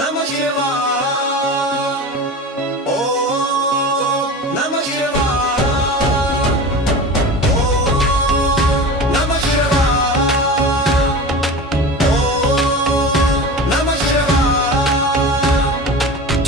नमः शिवाय, ओम नमः शिवाय, ओम नमः शिवाय, ओम नमः शिवाय।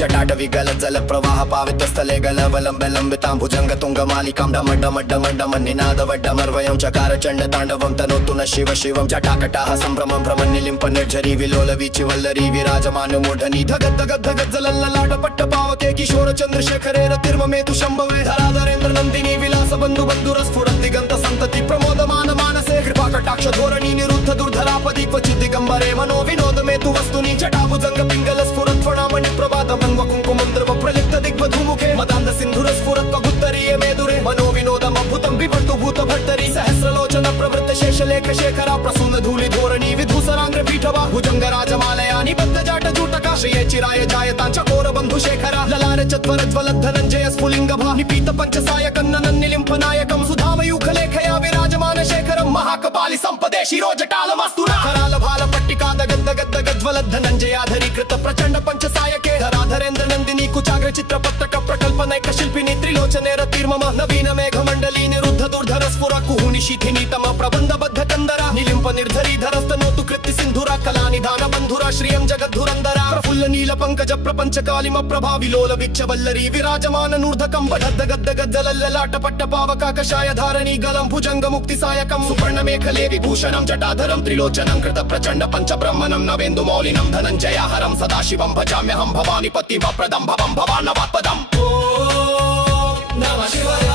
जटाटवी गल जल प्रवाह पावित स्थले गलवलंबे लंबितां भुजंग तुंगमालिकां डम डम डम डम निनाद वड्डमर्वयं चकार चंड तांडवं तनोतु न शिव शिवं जटाकटाः संभ्रमं भ्रमन् निलिम्प निर्झरी विलोल वीचि वल्लरी विराजमान मूढनी धगद् धगद् धगद् जलल्ललाट पट्ट पावके किशोर चंद्रशेखरे रतिर्ममेतु शंभवे धराधरेन्द्र नंदिनी विलास बंधु बंधुर स्फुरत् दिगंत संतति प्रमोदमान मानसे कृपा कटाक्ष धोरणी निरुद्ध दुर्धरापदि क्वचित् दिगंबरे मनो विनोद मेतु वस्तुनि जटाभुजंग पिंगल स्फुरत् फणामणि प्रभात भंग कुंकुमं द्रव प्रलिप्त दिग्वधूमुखे मदान्ध सिन्धुर स्फुरत् पगुत्तरीये मेदुरे मनो विनोदम् अद्भुतं विवर्तु भूत भट्टरी सहस्रलोचन प्रवृत्त शेषलेख शेखरा प्रसून धूलि धोरणी विधूसरांग्र पीठवा भुजंग राजमालया निबद्ध जाट जूटका श्रिये चिराय जायतां चकोर बंधु शेखरा ललार चत्वर ज्वलद् धनञ्जय स्फुलिंगभा निपीत पंचसाय कन्ननं निलिम्प नायकं सुधामयूख लेखया विराजमान शेखरं महाकपालि संपदे शिरोजटालमस्तु कराल भाल पट्टिका दगद् दगद् दगद् ज्वलद् धनञ्जयाधरी कृत प्रचंड पंचसायके धराधरेन्द्र नंदिनी कुचाग्र चित्रपत्रक प्रकल्पनैक शिल्पिनी त्रिलोचने रतिर्मम नवीन मेघमण्डली निरुद्ध दुर्धर स्फुर कुहुनि शिथिनी तम प्रबंधबद्ध कंदरा निलिम्प निर्धरी धरस्तनोतु कृत्ति सिन्धुरा कला निधान बंधुरा श्रियं जगद्धुरंदरा प्रफुल्ल नील पंकज प्रपंच कालिम प्रभा विलोल विच्छ वल्लरी विराजमान नूर्धकं बढद्द गद्द गद्दलल्ललाट पट्ट पावका कषाय धारणी गलं भुजंग मुक्ति सायकं सुपर्ण मेखले विभूषणं जटाधरं त्रिलोचनं कृत प्रचंड पंच ब्रह्मणं नवेन्दु मौलिनं धनञ्जयाहरं सदाशिवं भजाम्यहं भवानी पति वप्रदं भवं भवान्नवात्पदम् ओम नमः शिवाय,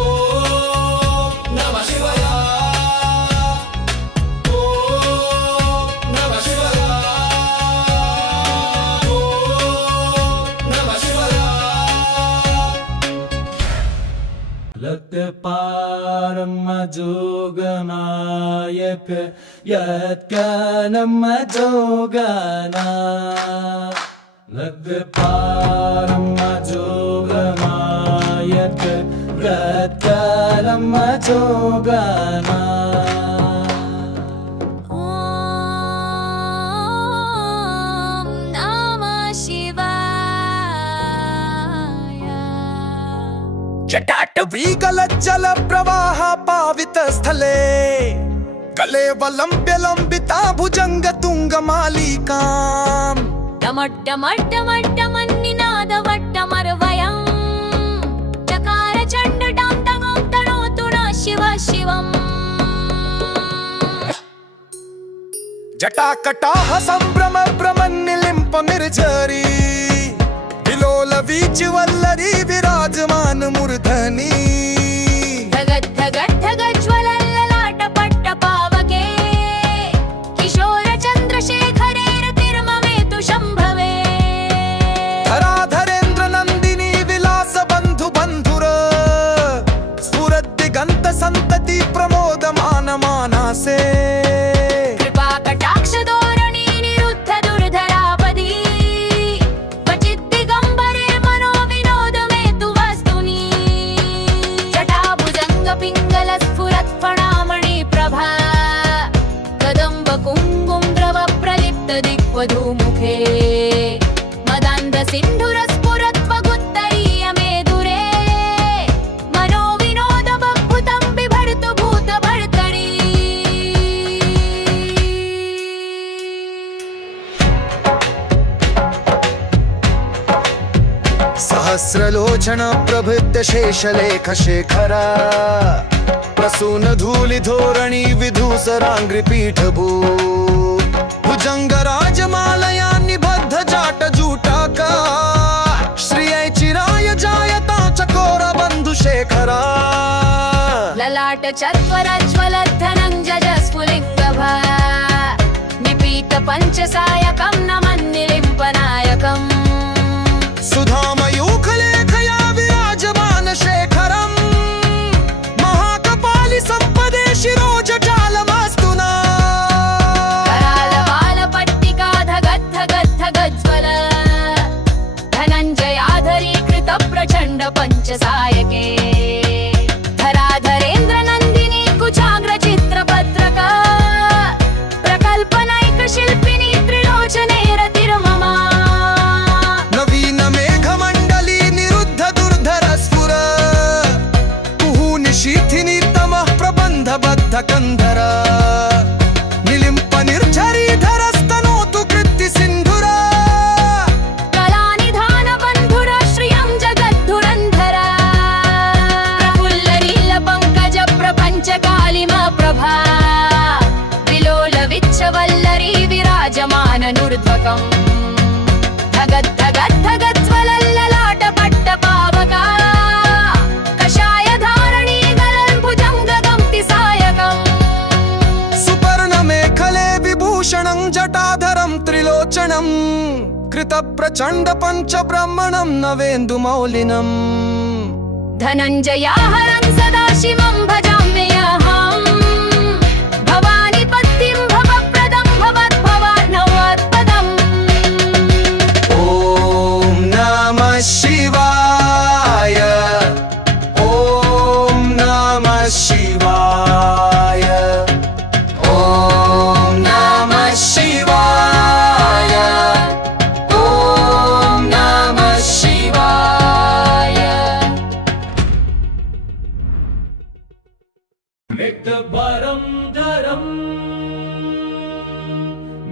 ओम नमः शिवाय, ओम नमः शिवाय, ओम नमः शिवाय। लक्ष्यपारं जोगनायक यत्कनं जोगना लक्ष्यपारं जोगनायक यत्कनं जोगना जटाटवी गलज्जल प्रवाह पावित स्थले गले वलंब्य लंबिता भुजंग तुंगमालिकां डमड्डमड्डमड्डमन्निनाद वट्टमर्वयं चकार चण्डटां तङो तनोतु न शिव शिवम् जटाकटाः संभ्रम भ्रमन् निलिम्प निर्झरी विलोल वीचि वल्लरी विराजमान मूर्धनि धगद् धगद् धगद् ज्वलल्ललाट पट्ट पावके किशोर चंद्रशेखरे रतिर्ममेतु शंभवे धराधरेन्द्र नंदिनी विलास बंधु बंधुर स्फुरद् दिगंत संतति प्रमोदमान मानसे कृपा कटाक्ष धोरणी निरुद्ध दुर्धरापदि क्वचित् दिगंबरे मनो विनोद मेतु वस्तुनि जटाभुजंग पिंगल स्फुरत् फणामणि प्रभा कदम्ब कुंकुम द्रव प्रलिप्त दिग्वधूमुखे मदान्ध सिन्धुर स्फुरत् वगुत्तरीय मेदुरे मनो विनोदमद्भुतं बिभर्तु भूत भर्तरी सहस्रलोचन प्रभृत शेषलेख शेखरा प्रसून धूलि धोरणी विधूसरांग्रि पीठभू भुजंग राजमालया निबद्ध जाट जूटाका श्रिये चिराय जायता चकोर बंधु शेखरा ललाट चत्वर ज्वलद् धनञ्जय स्फुलिङ्गभा निपीत पंचसायकं नमन् निलिम्प नायकम् सुधामयूख लेखया विराजमान शेखरं महाकपालि संपदे शिरोजटालमस्तु नः कराल बाल पट्टिका धगद् धगद् धगद् ज्वल धनञ्जयाधरी कृत प्रचंड पंचसायके धराधरेन्द्र नंदिनी कुचाग्र चित्रपत्रक प्रकल्पनैक शिल्पिनी त्रिलोचने पाशवल्लरी विराजमाननुर्ध्वकम् धगद् धगद् धगज्ज्वलल्ललाटपट्टपावका कषायधारणी गलन् भुजङ्गगम्ति सायकम् सुपर्णमेखले विभूषणं जटाधरं त्रिलोचनम् कृतप्रचण्ड पञ्चब्रह्मणं नवेन्दुमौलिनम् धनञ्जयाहरं सदाशिवं भजाम्यहम् भवानीपतिं भवप्रदं भवद्भवार्णवत्पदम् ॐ नमः शिवाय ॐ नमः शिवाय ॐ नमः शिवाय ॐ नमः शिवाय Make the bottom daram.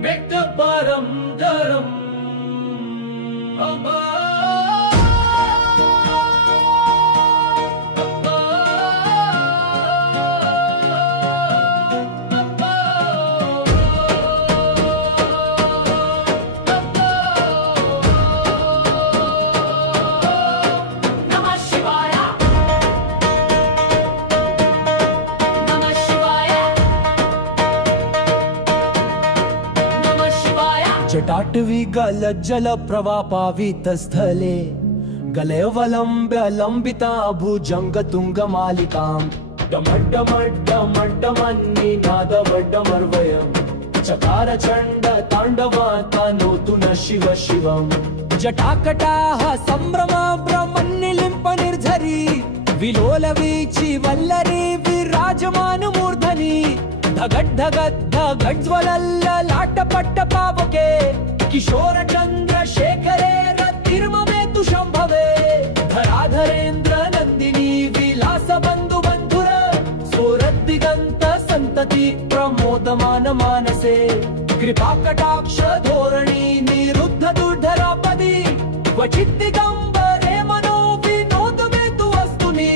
Make the bottom daram. नमः शिवाय नमः शिवाय नमः शिवाय जटाटवी गलज्जल प्रवापावितस्थले गलयवलम्ब्य लम्बिता भुजङ्गतुङ्गमालिकाम् डमड्डमड्डमड्डमन्निनादवड्डमर्वयम् चकार चण्ड ताण्डवातनोतु न शिव शिवम् जटाकटाः सम्भ्रम ब्रह्मन्निलिम्प निर्झरी विलोल वीचि वल्लरी विराजमानमूर्धनि धगड् धगद् धगज्ज्वलल्ललाटपट्टपावके किशोर चन्द्रशेखरे रतिर्ममे तु शम्भवे धराधरेन्द्र नन्दिनी विलास बन्धु बन्धुर सोरद्दिगन्त सन्तति प्रमोदमान मानसे कृपा कटाक्ष धोरणी निरुद्ध दुर्धरापदि क्वचित् दिगम्बरे मनो विनोद मे तु वस्तुनि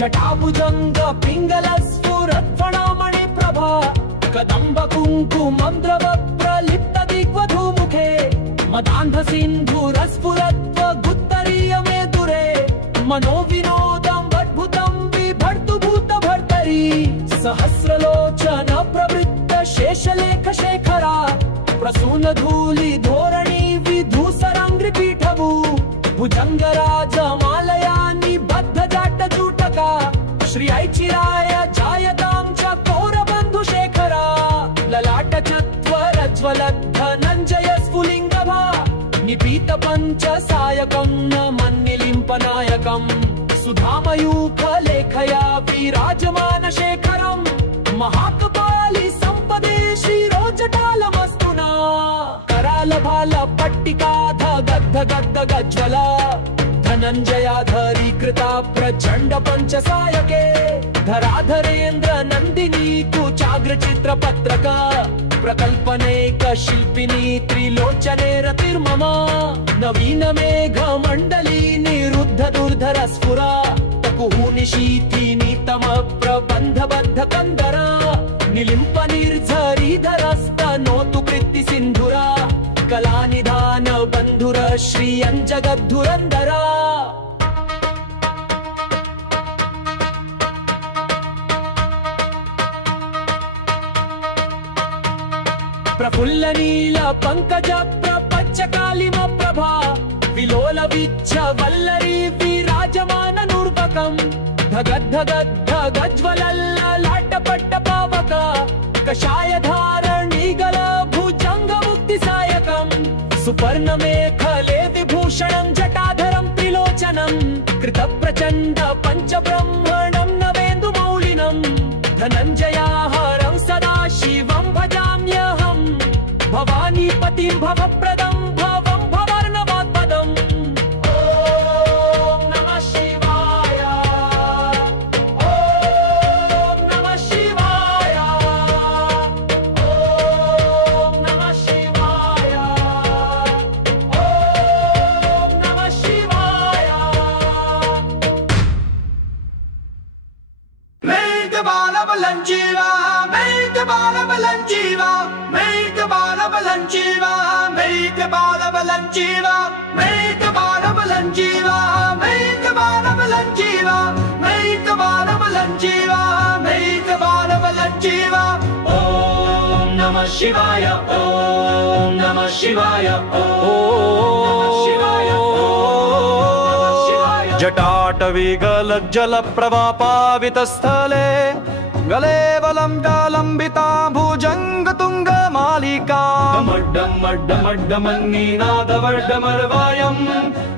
जटाभुजङ्ग पिङ्गल स्फुरत्फणामणि प्रभा कदम्ब कुङ्कुमं द्रव प्रलिप्त दिग्वधूमुखे मदान्ध सिन्धुरस्फुरत्व गुत्तरीय मे दुरे मनो विनोदं अद्भुतं बिभर्तु भूत भर्तरी सहस्रलोचन प्रवृत्त शेषलेख शेखरा प्रसून धूलि धोरणी विधूसराङ्घ्रिपीठभू भुजङ्गराज मालया निबद्ध जाट जूटका श्री ऐचिराय जायतां च कोरबन्धुशेखरा ललाट चत्वरज्वलद्धनञ्जय स्फुलिङ्गभा निपीत पञ्च सायकं न मन्निलिम्पनायकम् सुधामयूखलेखया विराजमान शेखरम् महाकपालि सम्पदे शिरोजटालमस्तुना कराल भाल पट्टिका धगद् धगद् धगज्ज्वला धनञ्जयाधरी कृता प्रचण्ड पञ्चसायके धराधरेन्द्र नन्दिनी कुचाग्र चित्रपत्रका प्रकल्पनेक शिल्पिनी त्रिलोचने रतिर्मम नवीन मेघ मण्डली निरुद्ध दुर्धर स्फुरा तकुः निशीथी नीतम प्रबन्धबद्ध कन्दरा निलिम्प निर्झरी धरस्तनोतु कृत्ति सिन्धुरा कलानिधान बन्धुर श्रियं जगद्धुरन्दरा प्रफुल्ल नील पंकज प्रपंच कालिम प्रभा विलोल विच्छ वल्लरी विराजमान नूर्बकम् धगद् धगद् धगज्ज्वलल्ललाटपट्टपावका कषाय धारणी गल भुजङ्ग मुक्तिसायकम् सुपर्णमेखले विभूषणं जटाधरं त्रिलोचनं कृतप्रचण्ड पञ्चब्रह्मणं नवेन्दुमौलिनम् धनञ्जयाहरं सदा शिवं भजाम्यहम् भवानीपतिं भवप्रदं भवं भवार्णवत्पदम् ॐ नमः शिवाय ॐ नमः शिवाय ॐ नमः शिवाय ॐ नमः शिवाय Make the ball of a Lanjiva, make the ball of a Lanjiva, make बलञ्जीव मैतमान बलञ्जीव मैतमान बलञ्जीव मैतमान बलञ्जीव मैतमान बलञ्जीव ॐ नमः शिवाय ॐ नमः शिवाय ॐ नमः शिवाय जटाटवीगलज्जलप्रवापावितस्थले गले बलं जालम्बिता भुजङ्गतुङ्गमालिका डमड्डमड्डमड्डमन्नीनादवर्डमर्वायं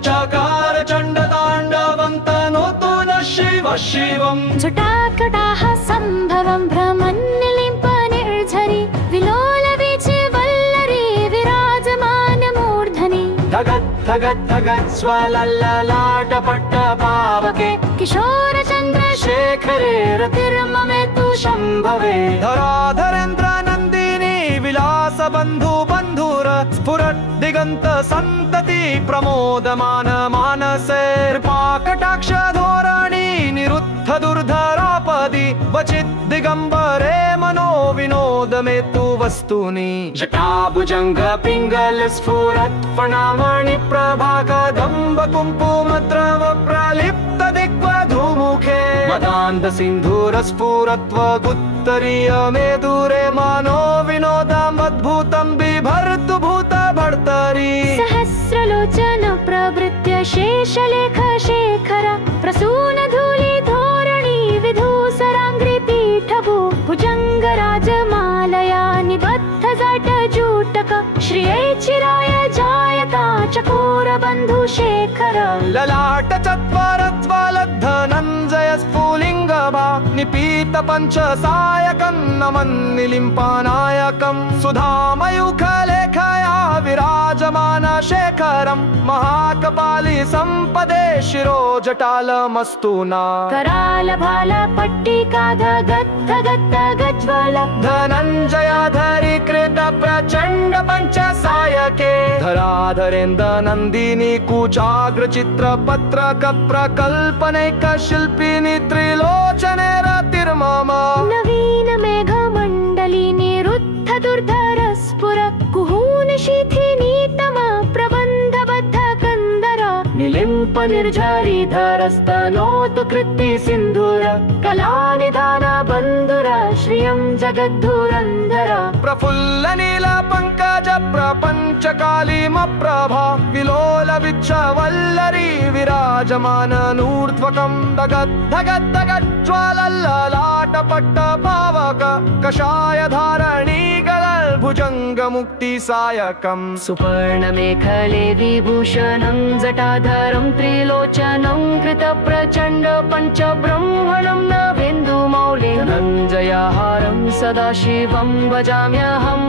चकार चण्डताण्डवं तनोतु नः शिवः शिवम् जटाकटाः सम्भवं भ्रमन्निलिम्पनिर्झरि विलोलवीचि वल्लरी विराजमानमूर्धनि धगत् धगत् धगत् स्वलल्ललाटपट्टपावके किशोरचन्द्रशेखरे रतिर्ममे तु शम्भवे धराधरेन्द्र नन्दिनी विलास बन्धु बन्धुर स्फुरत् दिगन्त सन्तति प्रमोदमान मानसे कृपाकटाक्ष धोरणी निरुद्ध दुर्धरापदि वचित् दिगम्बरे मनो विनोद मे तु वस्तूनि जटाभुजङ्ग पिङ्गल स्फुरत् फणामणि प्रभा कदम्ब कुङ्कुमद्रव प्रलिप्त दिग्वधूमुखे मदान्ध सिन्धूर स्फुरत्वगुत्तरीय मे दूरे मानो विनोदमद्भुतं बिभर्तु भूत भर्तरि सहस्रलोचन प्रवृत्य शेषलेख शेखर प्रसून धूलि धोरणी विधूसराङ्घ्रि पीठभू भुजङ्गराजमालया निबद्ध जाट जूटक श्रिये चिराय जायता चकोर बन्धु शेखर ललाट चत्वरत्वलब्धनञ्जय स्फुलिङ्गभा निपीत पञ्च सायकं नमन्निलिम्पानायकं सुधामयूखलेखया विराजमान शेखरं महाकपाली सम्पदे शिरो जटालमस्तु न कराल भाल पट्टिका धगत् धगत् गज्वल धनञ्जयाधरी कृत प्रचण्ड पञ्च सायके धराधरेन्द्र नन्दिनी कुचाग्र चित्र पत्रक प्रकल्पनैक शिल्पिनी त्रिलोचने रतिर्मम नवीन मेघमण्डली निरुद्ध दुर्धर स्फुर कुहून शिथिनीतम प्रबन्धबद्ध कन्दर निलिम्प निर्झरी धरस्तनोतु कृत्ति सिन्धुर कलानिधान बन्धुर श्रियं जगद्धुरन्धर प्रफुल्ल नील पंकज प्रपंच कालीमप्रभा विलोल विच्छ वल्लरी विराजमान नूर्ध्वकं धगत् धगत् धगत् ज्वलल्ललाट पट्ट पावक कषाय धारणी गलल् भुजंग मुक्ति सायकम् सुपर्ण मेखले विभूषणं जटाधरं त्रिलोचनं कृत प्रचण्ड पंच ब्रह्मणं नवेन्दुमौले धनञ्जयहारं सदा शिवं भजाम्यहं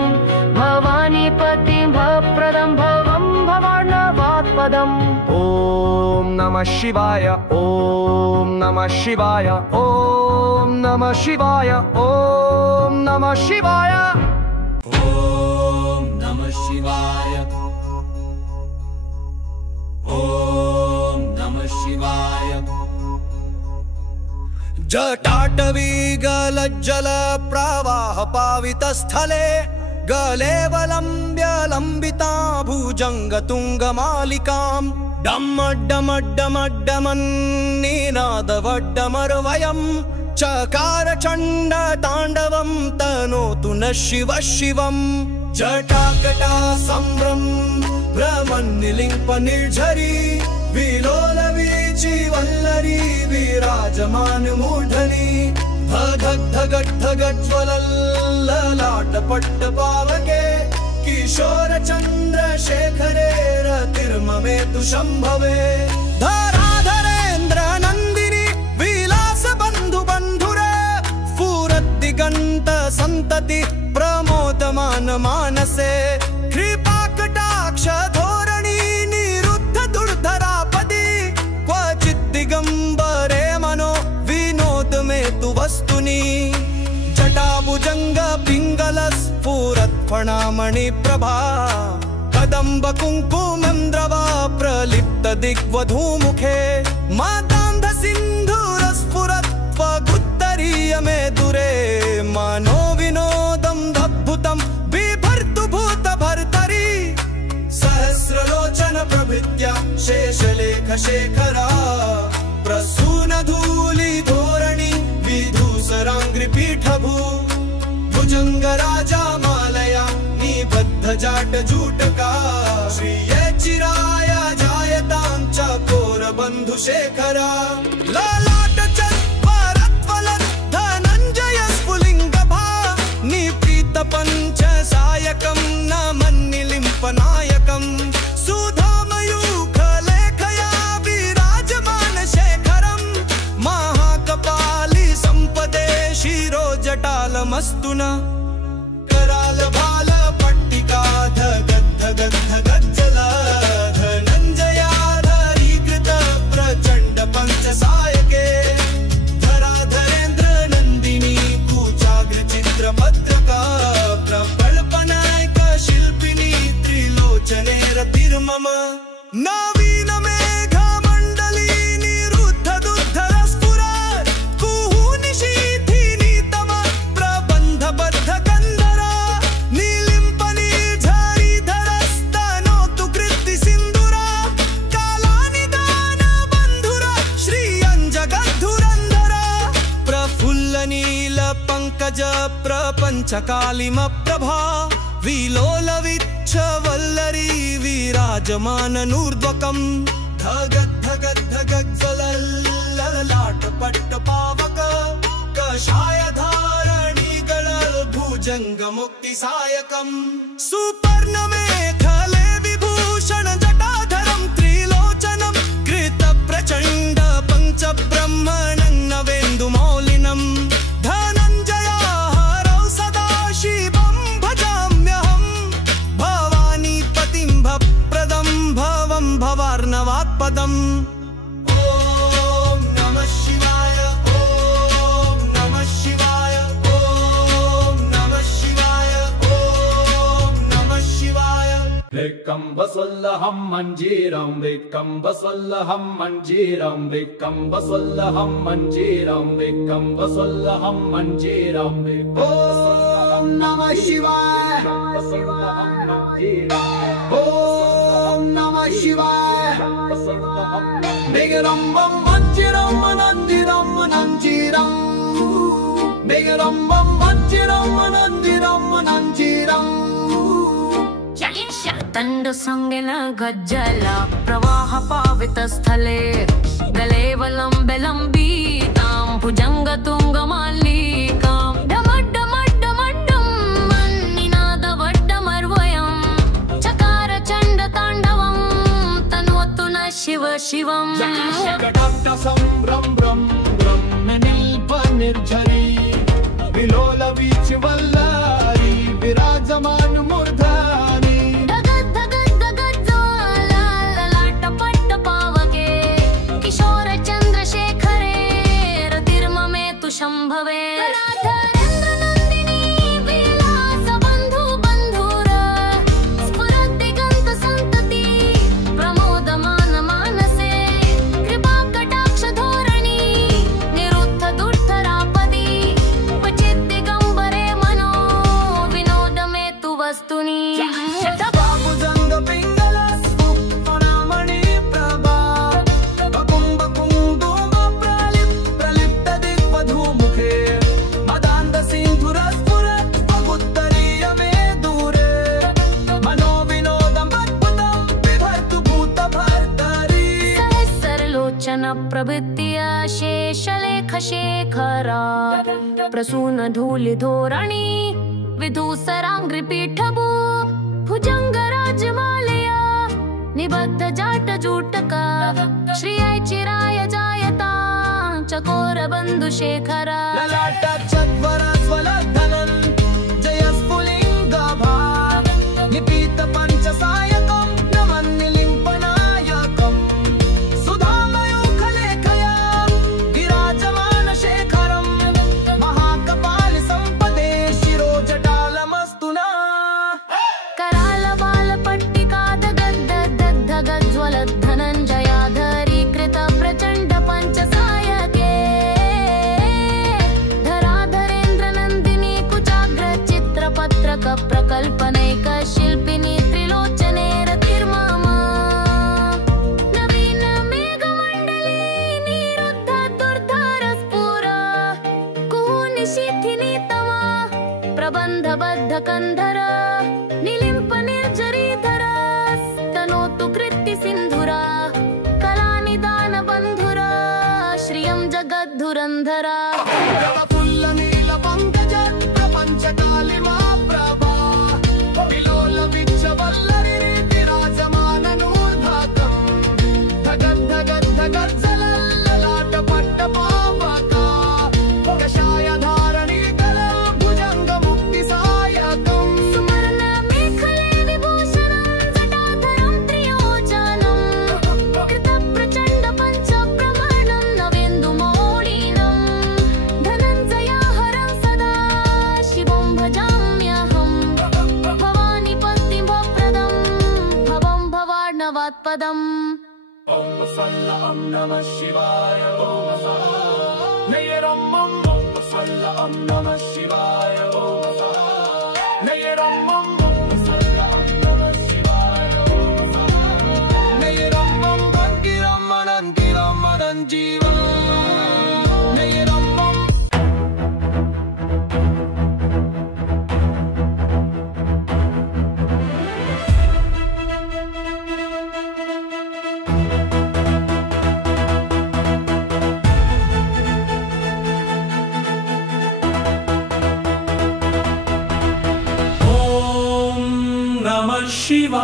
भवानी पतिं भवप्रदं भवं भवार्णवात्पदम् ॐ नमः शिवाय ॐ नमः शिवाय ॐ नमः शिवाय ॐ नमः शिवाय ॐ नमः शिवाय ॐ नमः शिवाय जटाटवी गलज्जल प्रवाह पावितस्थले गले वलम्ब्य लम्बिता भुजङ्ग तुङ्गमालिकां डमड्डमड्डमड्डमन्निनादवड्डमर्वयं चकार चण्ड ताण्डवं तनोतु नः शिवः शिवम् जटाकटा सम्भ्रम भ्रमन्निलिम्प निर्झरी विलोलवीचि वल्लरी विराजमान मूर्धनि धगत् धगत् धगत् ज्वलल्ललाट पट्ट पावके किशोर चन्द्रशेखरे रतिर्ममे तु शम्भवे धराधरेन्द्र नन्दिनी विलास बन्धु बन्धुर स्फुरद्दिगन्त सन्तति प्रमोदमान मानसे कृपाकटाक्ष धोरणी निरुद्ध दुर्धरापदि क्वचित् दिगम्बरे मनो विनोद मे तु वस्तुनि जटाभुजङ्ग पिङ्गल स्फुरत् फणामणि प्रभा कदम्ब कुङ्कुमं द्रवा प्रलिप्त दिग्वधूमुखे मातान्ध सिन्धूर स्फुरत् त्वगुत्तरीय मे दुरे मनो विनोदं दद्भुतं बिभर्तु भूत भर्तरि सहस्र शेखरा प्रसूनधूली धोरणी विधूसराङ्घ्रिपीठभू भुजंग राजा मालया निबद्ध जाट जूटका श्रिये चिराया जायतां चकोर बंधु शेखरा ललाट चत्वरत्वलत् धनञ्जय स्फुलिंग भा निपीत पंच सायकं नमन्निलिम्पनायकं सुधामयूख लेखया विराजमान शेखरं महाकपाली संपदे शिरो जटालमस्तु न कराल भाल पट्टिका धगद् धगद् धगज्जल धनञ्जयाधरीकृत प्रचण्ड पंचसायके धराधरेन्द्र नन्दिनी कूचाग्र चित्रपत्रका प्रकल्पनायक शिल्पिनी त्रिलोचने रतिर्मम नवीन मेघ मंडली निरुद्ध दुद्धर स्फुरत् कुहूनि शीथिनि तम प्रबन्ध बद्ध गन्धरा नीलिम्पनी झरीधरस्तनोतु कृत्ति सिन्दूरा कालानिदान बन्धुरा श्रियञ्जगद्धुरन्धरा प्रफुल्ल नील पंकज प्रपंच कालिम प्रभा विलोल विच्छ वल्लरी विराजमान नूर्ध्वकं धगद् धगद् धगज्ज्वलल्ललाट पट्ट पावक कषाय धारणीगळ भुजंग मुक्ति सायकं सुपर्ण मेखले विभूषण जटाधरं त्रिलोचनं कृत प्रचण्ड पंच ब्रह्मणं नवेन्दु मौलिनं धनञ्जयाहरौ सदा शिवं भजाम्यहं भवानी पतिं भप्रदं भवं भवार्णवात्पदम् ॐ नमः शिवाय ॐ नमः शिवाय ॐ नमः शिवाय ॐ नमः शिवाय विकम्बसुल्लहं मञ्जीरं विकम्बसुल्लहं मञ्जीरं विकम्बसुल्लहं मञ्जीरं विकम्बसुल्लहं मञ्जीरं ॐ नमः शिवाय ॐ नमः शिवाय बिगरम्बं मञ्जीरं नन्दिरं नञ्जीरं बिगरम्बं मञ्जीरं नन्दिरं नञ्जीरं ತಂಡ ಸಂಗಿನ ಗಜ್ಜಲ ಪ್ರವಾಹ ಪಾವಿತ ಸ್ಥಳೇ ಗಲೇವಲಂಬೆ ಲಂಬೀತಾಂ ಭುಜಂಗ ತುಂಗ ಮಾಲಿಕಾಂ ಡಮಡ್ಡ ಮಡ್ಡ ಮಡ್ಡಂ ಮನ್ನಿನಾದ ವಡ್ಡ ಮರ್ವಯಂ ಚಕಾರ ಚಂಡ ತಾಂಡವಂ ತನ್ವತ್ತು ನ ಶಿವ ಶಿವಂ जटाक्ट संभ्रम निल्प निर्झरी विलोल वीच वल्लरी विराजमान मूर्धनि शंभवे धरेन्द्र नंदिनी विलास बंधु बंधुर स्फुरद् दिगंत संतति प्रमोदमान मानसे कृपा कटाक्ष धोरणी निरुद्ध दुर्धरापदी क्वचित् दिगंबरे मनो विनोद में तु वस्तुनि भुजंग पिंगल स्फुटनामणि प्रभा बकुंभ कुंदुम प्रलिप्त दिग्वधूमुखे मदान्ध सिन्धुर स्फुरत् पगुत्तरीय मे दूरे मनो विनोदम् अद्भुतं बिभर्तु भूत भर्तरी सहस्रलोचन प्रभृत्य शेषलेख शेखरा प्रसून धूलि धोरणी विधूसराङ्घ्रिपीठभू भुजंग राजमालया निबद्ध जाट जूटका श्रियाय चिराय जायता चकोर बंधु शेखरा ललाट चत्वरज्वल धनञ्जय स्फुलिंग भा निपीत पंच सायकं नमन्निलिम्पनायकं सुधामयूख लेखया विराजमान शेखरं महाकपालि संपदे शिरो जटालमस्तु न कराल बाल पट्टिका दगद् दग्ध गज्ज्वल धनञ्जयाधरीकृत प्रचण्ड पंच सायके धरा पुरंदरा फुल्ल नील पंकज प्रपंच कालिमा प्रभा विलोल विच्च वल्लरी विराजमान नूर्धाकं धगद् धगद् धगद् जलल्ललाट पट्ट पावका कषाय धारणी गला भुजंग मुक्ति सायकं सुवर्ण मेखले विभूषणं जटाधरं त्रियोजनं कृत प्रचंड पंच प्रवर्णं नवेन्दुमौलिनं धनञ्जयाहरं सदा शिवं भजाम्यहं भवानी पत्तिभप्रदं भवं भवार्णवात्पदम् ओम फल्ल ओम नमः शिवाय ओम नयरम ओम फल्ल ओम नमः शिवाय ओम नयरम ओम फल्ल ओम नमः शिवाय ओम नयरम ओम गंगिरम अनंगिरम मदन जीवन नयरम ओम नमः शिवाय।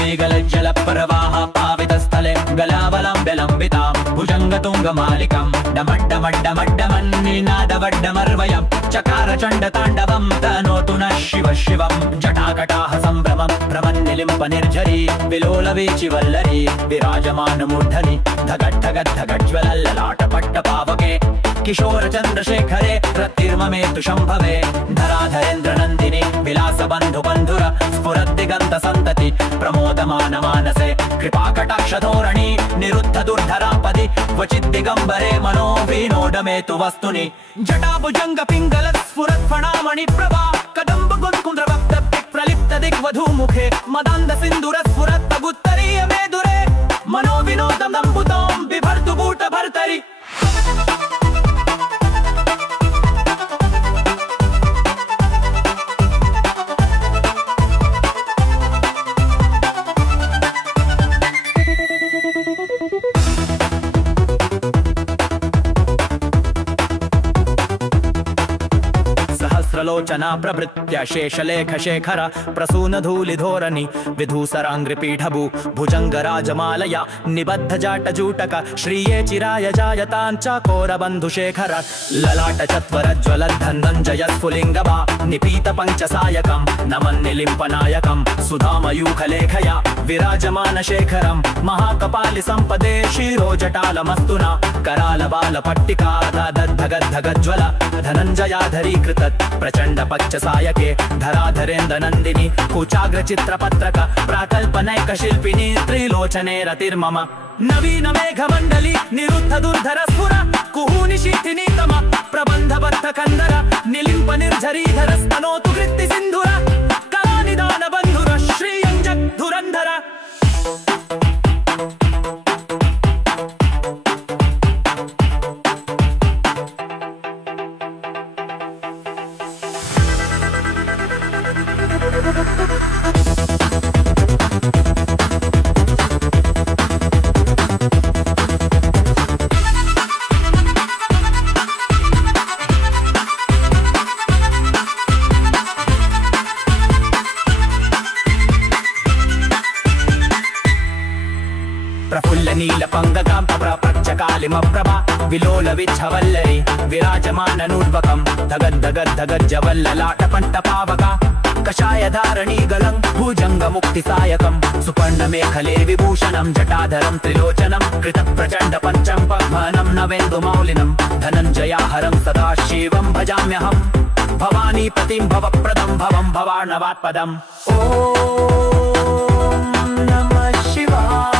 जटाटवेगलज्जलप्रवाह पावितस्थले गलावलम्ब्यलम्बितां भुजङ्गतुङ्गमालिकां डमड्डमड्डमड्डमन्निनादवड्डमर्वयं चकार चण्डताण्डवं तनोतु नः शिवः शिवं जटाकटाः सम्भ्रमं भ्रमन्निलिम्प निर्झरी विलोलवीचिवल्लरी विराजमानमूर्धनि धगड्धगद्धगज्ज्वलल्ललाटपट्टपावके किशोर चन्द्रशेखरे रतिर्ममेतु शम्भवे धराधरेन्द्र नन्दिनी विलासबन्धु बन्धुर स्फुरद्दिगन्त सन्तति प्रमोदमान मानसे कृपाकटाक्षधोरणी निरुद्ध दुर्धरापदि क्वचित् दिगम्बरे मनो विनोदमेतु वस्तुनि जटाभुजङ्ग पिङ्गल स्फुरत्फणामणि प्रभा कदम्ब गुन्कुन्द्रवप्त प्रलिप्त दिग्वधूमुखे मदान्ध सिन्दूर स्फुरत्तगुत्तरीय मेदुरे मनो विनोदं दम्बुतां बिभर्तु बूट भर्तरि सहस्रलोचना प्रभृत्य शेषलेख शेखर प्रसून धूलिधोरनि विधूसराङ्घ्रिपीठभू भुजङ्ग राजमालया निबद्ध जाटजूटक श्रिये चिराय जायताञ्चकोरबन्धुशेखर ललाट चत्वरज्ज्वलद्धनञ्जय स्फुलिङ्गवा निपीत पञ्चसायकं नमन्निलिम्पनायकं सुधामयूखलेखया विराजमान शेखरं महाकपालि सम्पदे शिरोजटालमस्तुना करालबालपट्टिका दद्धगद्धगज्ज्वल धनञ्जयाधरीकृत प्रचंड पक्ष सायके धराधरेन्द्र नंदिनी कुचाग्र चित्रपत्रक प्राकल्पनैक शिल्पिनी त्रिलोचने रतिर्मम नवीन मेघमण्डली निरुद्ध दुर्धर स्फुर कुहूनि शीथिनी तम प्रबन्धबद्ध कंदर निलिम्प निर्झरीधर स्तनोतु कृत्ति सिन्धुर कलानिदान बन्धुर श्रीयञ्जग् धुरन्धर प्रफुल्ल नील पंगकां प्रप्रच्चकालिम प्रभा विलोल विच्छवल्लरी विराजमान नूर्वकं धगद्धगद्धगज्जवल्ललाटपट्टपावका कषायधारणीगलं भुजङ्गमुक्तिसायकं सुपर्णमेखले विभूषणं जटाधरं त्रिलोचनं कृतप्रचण्डपञ्चं पद्मनं नवेन्दुमौलिनं धनञ्जयाहरं सदा शिवं भजाम्यहं भवानीपतिं भवप्रदं भवं भवार्णवात्पदम् ॐ नमः शिवाय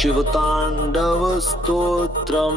शिवतांडव स्तोत्रम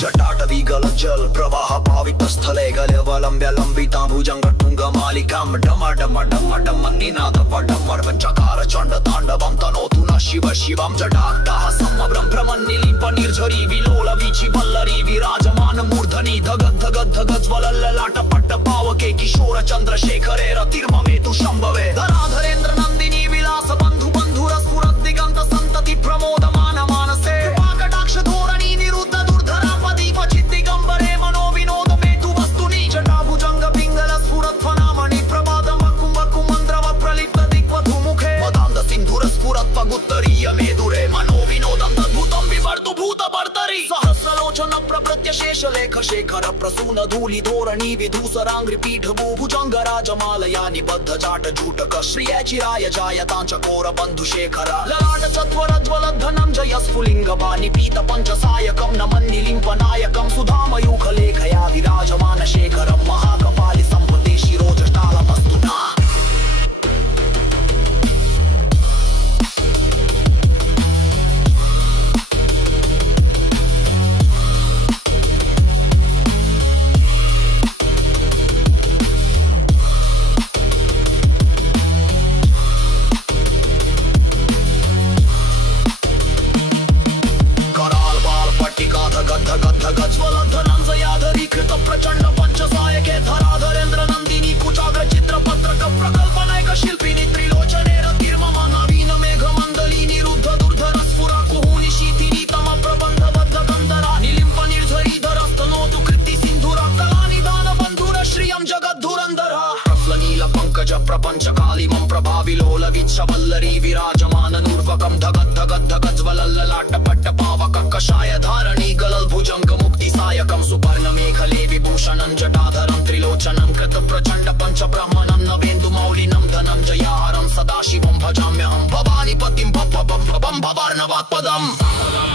जटाटवीगल जल प्रवाह पावितस्थले गलवलम्ब्य लम्बिता भुजङ्गटुङ्गमालिकां डम डम डम डम निनाद पडम चकार चण्ड ताण्डवं तनोतु नः शिव शिवं जटाक्ताः समभ्रं भ्रमन्निलिम्प निर्झरी विलोल वीचि वल्लरी विराजमान मूर्धनि धगद् धगद् धगज्वलल्ललाट पट्ट पावके किशोर चन्द्रशेखरे रतिर्ममेतु शम्भवे धराधरेन्द्र नन्दिनी विलास बन्धु बन्धुरस्फुरद् दिगन्त सन्तति प्रमोदमान मानसे कटाक्ष धोरणी निरुद्ध दुर्धरापदी चित्तिगम्बरे मनो विनोद मेतु वस्तुनि जटाभुजङ्ग पिङ्गल स्फुरत्वनामणि प्रभातं वक्कुं वक्कुं मन्त्रव प्रलिप्त दिग्वधु मुखे मदान्ध सिन्धुर स्फुरत्वगुत्तरीय मेदुरे मनो विनोदं अद्भुतं विवर्तु भूतभर्तरि सहस्रलोचन प्रभृत्य शेषलेख शेखर प्रसून धूलि धोरणी विधूसराङ्घ्रि पीठ भुजङ्ग राजमालया निबद्ध जाट जूटक श्रिय चिराय जायतां चकोर बन्धु शेखर ललाट चत्वरज्वल धनं जय स्फुलिङ्ग वाणि पीत पञ्चसायकं नमन्निलिम्प नायकं सुधामयूख लेखया विराजमान शेखरं महाकपालि सम्पदे शिरोजटालमस्तुना गज्वलधनंजयाधरी कृत प्रचंड पंचसायके धराधरेन्द्र नंदिनी कुचाग्र चित्रपत्रक प्रकल्पनायक शिल्पिनी त्रिलोचने रतिर्मम नवीन मेघ मंडली निरुद्ध दुर्धर स्फुरा कुहुनि शीतिनी तम प्रबंध बद्ध गंधरा निलिम्प निर्झरीधर स्तनोतु कृति सिंधुरा कलानिदान बंधुर श्रियं जगद्धुरंधर प्रफ्लनील पंकज प्रपंच कालिमं प्रभाविलोल विच्छवल्लरी विराजमान नूर्वकं धगद् धगद् धगज्वलल्ललाट पट्ट पावक कषाय धारणी गलल भुजंग मुक्ति सायकं सुपर्ण मेखले विभूषणं जटाधरं त्रिलोचनं कृत प्रचंड पंच ब्रह्मणं नवेन्दु मौलिनं धनं जयाहरं सदा शिवं भजाम्यहं भवानीपतिं भवं भवार्णवात्पदम्